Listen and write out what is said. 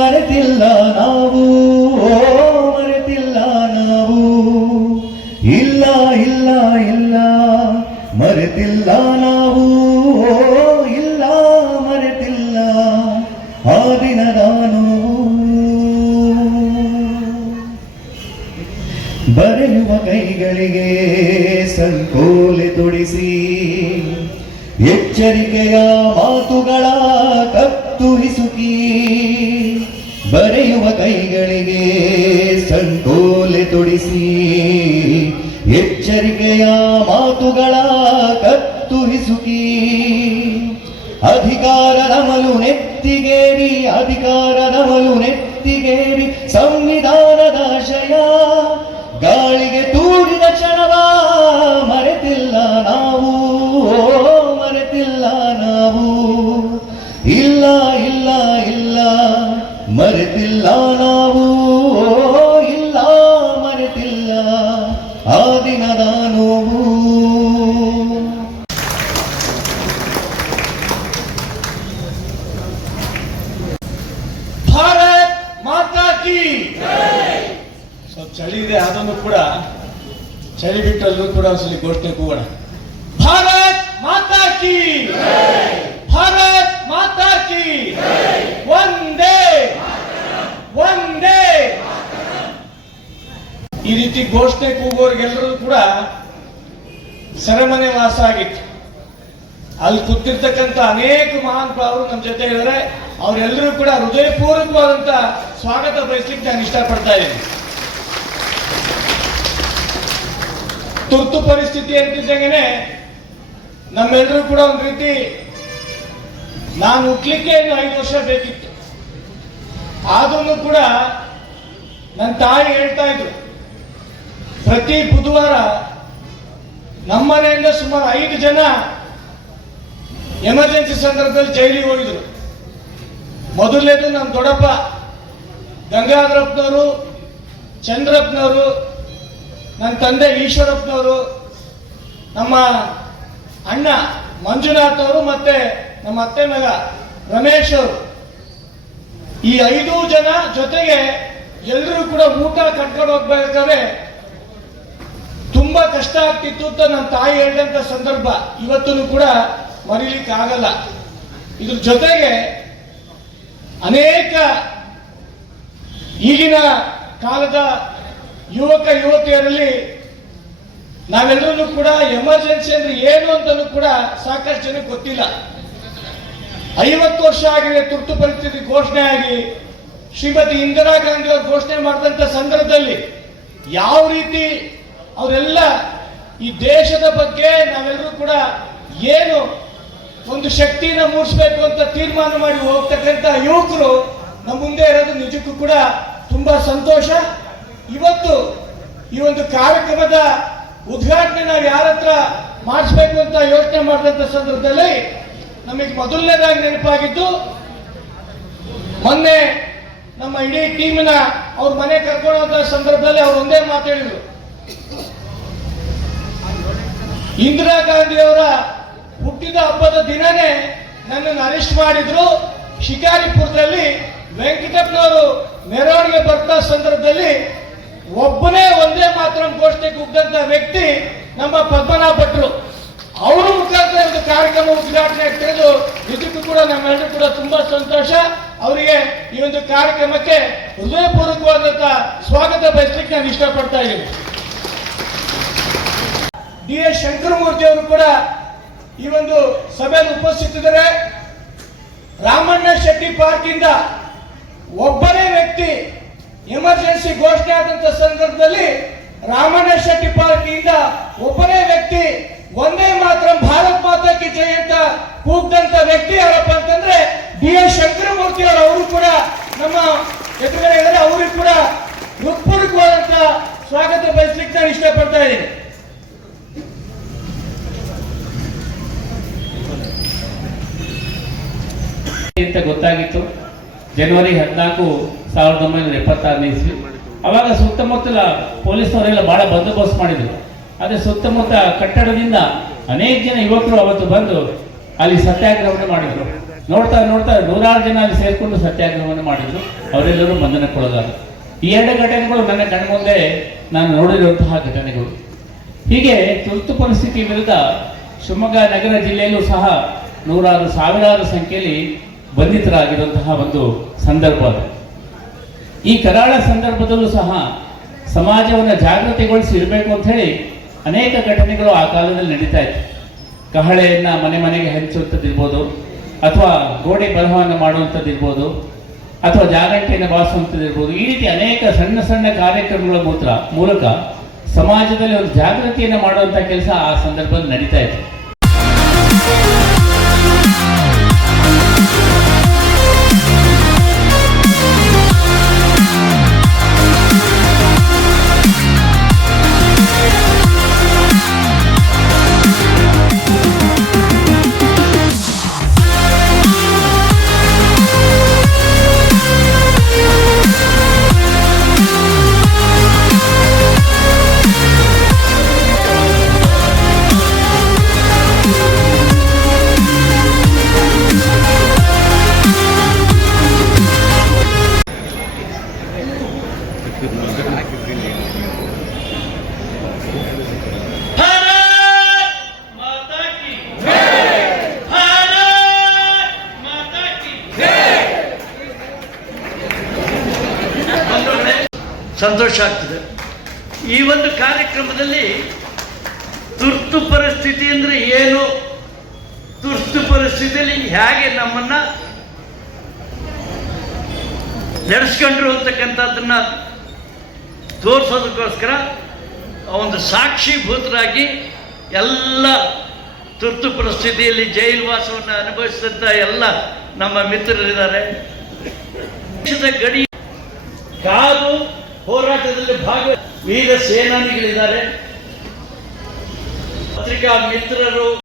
ಮರೆತಿಲ್ಲ ನಾವು ಮರೆತಿಲ್ಲ ನಾವು. ಇಲ್ಲ ಇಲ್ಲ ಇಲ್ಲ, ಮರೆತಿಲ್ಲ ನಾವು ಇಲ್ಲ, ಮರೆತಿಲ್ಲ. ಆ ದಿನದ ನೋವು ಬರೆಯುವ ಕೈಗಳಿಗೆ ಸಂಕೋಲೆ ತೊಡಿಸಿ, ಎಚ್ಚರಿಕೆಯ ಮಾತುಗಳ ಕಟ್ಟುಹಿಸುಕಿ ಬರೆಯುವ ಕೈಗಳಿಗೆ ಸಂಕೋಲೆ ತೊಡಿಸಿ, ಎಚ್ಚರಿಕೆಯ ಮಾತುಗಳ ಕತ್ತು ಹಿಸುಕಿ ಅಧಿಕಾರ ನಮಲು ನೆತ್ತಿಗೇರಿ ಅಧಿಕಾರ ನಮಲು ನೆತ್ತಿಗೇರಿ ಸಂವಿಧಾನದ ಸ್ವಲ್ಪ ಚಳಿ ಇದೆ, ಅದನ್ನು ಕೂಡ ಚಳಿ ಬಿಟ್ಟಲ್ಲೂ ಕೂಡ ಒಂದ್ಸಲಿ ಘೋಷಣೆ ಕೂಗೋಣ. ಭಾರತ್ ಮಾತಾ ಕಿ ಭಾರತ್ ಮಾತಾ ಕಿ ಒಂದೇ ಒಂದೇ ಈ ರೀತಿ ಘೋಷಣೆ ಕೂಗೋರಿಗೆಲ್ಲರೂ ಕೂಡ ಸೆರೆಮನೆ ವಾಸ ಆಗಿತ್ತು. ಅಲ್ಲಿ ಕೂತಿರ್ತಕ್ಕಂಥ ಅನೇಕ ಮಹಾನ್ ಪ್ರಾವರು ನಮ್ಮ ಜೊತೆ ಇದ್ದಾರೆ ಅವರೆಲ್ಲರೂ ಕೂಡ ಹೃದಯಪೂರ್ವಕವಾದಂತ ಸ್ವಾಗತ ಬಯಸ್ಲಿಕ್ಕೆ ನಾನು ಇಷ್ಟಪಡ್ತಾ ಇದ್ದೀನಿ. ತುರ್ತು ಪರಿಸ್ಥಿತಿ ಅಂತಿದ್ದಂಗೇನೆ ನಮ್ಮೆಲ್ಲರೂ ಕೂಡ ಒಂದು ರೀತಿ ನಾನು ಹುಟ್ಲಿಕ್ಕೆ ಇನ್ನು ಐದು ವರ್ಷ ಬೇಕಿತ್ತು. ಆದ್ರೂ ಕೂಡ ನನ್ನ ತಾಯಿ ಹೇಳ್ತಾ ಇದ್ರು, ಪ್ರತಿ ಬುಧವಾರ ನಮ್ಮನೆಯಿಂದ ಸುಮಾರು ಐದು ಜನ ಎಮರ್ಜೆನ್ಸಿ ಸಂದರ್ಭದಲ್ಲಿ ಜೈಲಿಗೆ ಹೋಗಿದ್ರು. ಮೊದಲನೇದು ನಮ್ಮ ದೊಡ್ಡಪ್ಪ. ಗಂಗಾಧರಪ್ಪನವರು ಚಂದ್ರಪ್ಪನವರು ನನ್ನ ತಂದೆ ಈಶ್ವರಪ್ಪನವರು ನಮ್ಮ ಅಣ್ಣ ಮಂಜುನಾಥ್ ಅವರು ಮತ್ತೆ ನಮ್ಮ ಅತ್ತೆ ಮಗ ರಮೇಶ್ ಅವರು ಈ ಐದು ಜನ ಜೊತೆಗೆ ಎಲ್ಲರೂ ಕೂಡ ಊಟ ಕಟ್ಕೊಂಡು ಹೋಗ್ಬೇಕಾದ್ರೆ ತುಂಬಾ ಕಷ್ಟ ಆಗ್ತಿತ್ತು ಅಂತ ನನ್ನ ತಾಯಿ ಹೇಳಿದಂತ ಸಂದರ್ಭ ಇವತ್ತೂ ಕೂಡ ಮರೀಲಿಕ್ಕೆ ಆಗಲ್ಲ ಇದ್ರ ಜೊತೆಗೆ ಅನೇಕ ಈಗಿನ ಕಾಲದ ಯುವಕ, ಯುವತಿಯರಲ್ಲಿ ನಾವೆಲ್ಲರೂ ಕೂಡ ಎಮರ್ಜೆನ್ಸಿ ಅಂದ್ರೆ ಏನು ಅಂತಲೂ ಕೂಡ ಸಾಕಷ್ಟು ಜನಕ್ಕೆ ಗೊತ್ತಿಲ್ಲ. ಐವತ್ತು ವರ್ಷ ಆಗಿದೆ ತುರ್ತು ಪರಿಸ್ಥಿತಿ ಘೋಷಣೆ ಆಗಿ. ಶ್ರೀಮತಿ ಇಂದಿರಾ ಗಾಂಧಿ ಅವರು ಘೋಷಣೆ ಮಾಡಿದಂತ ಸಂದರ್ಭದಲ್ಲಿ ಯಾವ ರೀತಿ ಅವರೆಲ್ಲ ಈ ದೇಶದ ಬಗ್ಗೆ ನಾವೆಲ್ಲರೂ ಕೂಡ ಏನು ಒಂದು ಶಕ್ತಿನ ಮೂಡಿಸ್ಬೇಕು ಅಂತ ತೀರ್ಮಾನ ಮಾಡಿ ಹೋಗ್ತಕ್ಕಂಥ ಯುವಕರು ನಮ್ಮ ಮುಂದೆ ಇರೋದು ನಿಜಕ್ಕೂ ಕೂಡ ತುಂಬಾ ಸಂತೋಷ. ಇವತ್ತು ಈ ಒಂದು ಕಾರ್ಯಕ್ರಮದ ಉದ್ಘಾಟನೆ ನಾವು ಯಾರ ಹತ್ರ ಮಾಡಿಸ್ಬೇಕು ಅಂತ ಯೋಚನೆ ಮಾಡಿದಂಥ ಸಂದರ್ಭದಲ್ಲಿ ನಮಗೆ ಮೊದಲನೇದಾಗಿ ನೆನಪಾಗಿದ್ದು, ಮೊನ್ನೆ ನಮ್ಮ ಇಡೀ ಟೀಮಿನ ಅವ್ರ ಮನೆ ಕರ್ಕೊಳ್ಳುವಂತ ಸಂದರ್ಭದಲ್ಲಿ ಅವ್ರು ಒಂದೇ ಮಾತು ಹೇಳಿದ್ರು. ಇಂದಿರಾ ಗಾಂಧಿ ಅವರ ಹುಟ್ಟಿದ ಹಬ್ಬದ ದಿನನೇ ನನ್ನನ್ನು ಅರೆಸ್ಟ್ ಮಾಡಿದ್ರು. ಶಿಕಾರಿಪುರದಲ್ಲಿ ವೆಂಕಟಪ್ಪನವರು ಮೆರವಣಿಗೆ ಬರ್ತಾ ಸಂದರ್ಭದಲ್ಲಿ ಒಬ್ಬನೇ ಒಂದೇ ಮಾತ್ರ ಗೋಷ್ಠಿ ಕುಗ್ಗಂತ ವ್ಯಕ್ತಿ ನಮ್ಮ ಪದ್ಮನಾಭ ಭಟ್ರು. ಅವರ ಮುಖಾಂತರ ಒಂದು ಕಾರ್ಯಕ್ರಮ ಉದ್ಘಾಟನೆ ಆಗ್ತಿರೋದು. ಇದಕ್ಕೂ ಕೂಡ ನಮ್ಮೆಲ್ಲರೂ ಕೂಡ ತುಂಬಾ ಸಂತೋಷ. ಅವರಿಗೆ ಈ ಒಂದು ಕಾರ್ಯಕ್ರಮಕ್ಕೆ ಹೃದಯಪೂರ್ವಕವಾದಂತ ಸ್ವಾಗತ ಬಯಸ್ಲಿಕ್ಕೆ ನಾನು ಇಷ್ಟಪಡ್ತಾ ಇದ್ದೀನಿ. ಡಿ ಎಸ್ ಶಂಕರಮೂರ್ತಿ ಅವರು ಕೂಡ ಈ ಒಂದು ಸಭೆಯಲ್ಲಿ ಉಪಸ್ಥಿತಿದ್ದಾರೆ. ರಾಮಣ್ಣ ಶೆಟ್ಟಿ ಪಾರ್ಕ್ ಇಂದ ಒಬ್ಬನೇ ವ್ಯಕ್ತಿ ಎಮರ್ಜೆನ್ಸಿ ಘೋಷಣೆ ಆದಂತ ಸಂದರ್ಭದಲ್ಲಿ ರಾಮಣ್ಣ ಶೆಟ್ಟಿ ಪಾರ್ಕಿಯಿಂದ ಒಬ್ಬನೇ ವ್ಯಕ್ತಿ ಒಂದೇ ಮಾತ್ರ, ಭಾರತ್ ಮಾತಾ ಕಿ ಜೈ ಅಂತ ಕೂಗ್ದಂತ ವ್ಯಕ್ತಿ ಯಾರಪ್ಪ ಅಂತಂದ್ರೆ ಡಿ ಎಸ್ ಶಂಕರಮೂರ್ತಿ ಅವರು ಅವರು ಕೂಡ ನಮ್ಮ ಎದುರುಗಡೆ ಹೇಳಿದ್ರೆ ಅವ್ರಿಗೆ ಕೂಡ ಹೃತ್ಪೂರ್ವಕವಾದಂತ ಸ್ವಾಗತ ಬಯಸ್ಲಿಕ್ಕೆ ನಾನು ಇಷ್ಟಪಡ್ತಾ ಇದ್ದೀನಿ. ಅಂತ ಗೊತ್ತಾಗಿತ್ತು. ಜನವರಿ ಹದಿನಾಲ್ಕು ಸಾವಿರದ ಒಂಬೈನೂರ ಎಪ್ಪತ್ತಾರನೇ ಇಸ್ವಿ. ಅವಾಗ ಸುತ್ತಮುತ್ತಲ ಪೊಲೀಸ್ನವರೆಲ್ಲ ಭಾಳ ಬಂದೋಬಸ್ತ್ ಮಾಡಿದರು. ಆದರೆ ಸುತ್ತಮುತ್ತ ಕಟ್ಟಡದಿಂದ ಅನೇಕ ಜನ ಯುವಕರು ಅವತ್ತು ಬಂದು ಅಲ್ಲಿ ಸತ್ಯಾಗ್ರಹವನ್ನು ಮಾಡಿದರು. ನೋಡ್ತಾ ನೋಡ್ತಾ ನೂರಾರು ಜನ ಅಲ್ಲಿ ಸೇರಿಕೊಂಡು ಸತ್ಯಾಗ್ರಹವನ್ನು ಮಾಡಿದ್ರು. ಅವರೆಲ್ಲರೂ ಬಂಧನಕ್ಕೊಳಗಾದರು. ಈ ಎರಡು ಘಟನೆಗಳು ನನ್ನ ಕಣ್ಣ ಮುಂದೆ ನಾನು ನೋಡಿರುವಂತಹ ಘಟನೆಗಳು. ಹೀಗೆ ತುರ್ತು ಪರಿಸ್ಥಿತಿ ವಿರುದ್ಧ ಶಿವಮೊಗ್ಗ ನಗರ ಜಿಲ್ಲೆಯಲ್ಲೂ ಸಹ ನೂರಾರು ಸಾವಿರಾರು ಸಂಖ್ಯೆಯಲ್ಲಿ ಬಂಧಿತರಾಗಿರುವಂತಹ ಒಂದು ಸಂದರ್ಭ. ಈ ಕರಾಳ ಸಂದರ್ಭದಲ್ಲೂ ಸಹ ಸಮಾಜವನ್ನು ಜಾಗೃತಿಗೊಳಿಸಿ ಇರಬೇಕು ಅಂತ ಹೇಳಿ ಅನೇಕ ಘಟನೆಗಳು ಆ ಕಾಲದಲ್ಲಿ ನಡೀತಾ ಇತ್ತು. ಕಹಳೆಯನ್ನ ಮನೆ ಮನೆಗೆ ಹಂಚುವಂಥದ್ದಿರ್ಬೋದು, ಅಥವಾ ಗೋಡೆ ಬರಹವನ್ನು ಮಾಡುವಂಥದ್ದಿರ್ಬೋದು, ಅಥವಾ ಜಾಗಂಟೆಯನ್ನು ಬಾಸುವಂಥದ್ದಿರ್ಬೋದು ಈ ರೀತಿ ಅನೇಕ ಸಣ್ಣ ಸಣ್ಣ ಕಾರ್ಯಕ್ರಮಗಳ ಮೂತ್ರ ಮೂಲಕ ಸಮಾಜದಲ್ಲಿ ಒಂದು ಜಾಗೃತಿಯನ್ನು ಮಾಡುವಂಥ ಕೆಲಸ ಆ ಸಂದರ್ಭದಲ್ಲಿ ನಡೀತಾ ಇತ್ತು. ಸಂತೋಷ ಆಗ್ತದೆ. ಈ ಒಂದು ಕಾರ್ಯಕ್ರಮದಲ್ಲಿ ತುರ್ತು ಪರಿಸ್ಥಿತಿ ಅಂದರೆ ಏನು? ತುರ್ತು ಪರಿಸ್ಥಿತಿಯಲ್ಲಿ ಹೇಗೆ ನಮ್ಮನ್ನು ನಡೆಸ್ಕೊಂಡ್ರು ಅಂತಕ್ಕಂಥದ್ದನ್ನು ತೋರಿಸೋದಕ್ಕೋಸ್ಕರ ಒಂದು ಸಾಕ್ಷಿಭೂತರಾಗಿ ಎಲ್ಲ ತುರ್ತು ಪರಿಸ್ಥಿತಿಯಲ್ಲಿ ಜೈಲ್ವಾಸವನ್ನು ಅನುಭವಿಸಿದಂಥ ಎಲ್ಲ ನಮ್ಮ ಮಿತ್ರರಿದ್ದಾರೆ. ದೇಶದ ಗಡಿ ಕಾದು ಹೋರಾಟದಲ್ಲಿ ಭಾಗ ವೀರ ಸೇನಾನಿಗಳಿದ್ದಾರೆ. ಪತ್ರಿಕಾ ಮಿತ್ರರು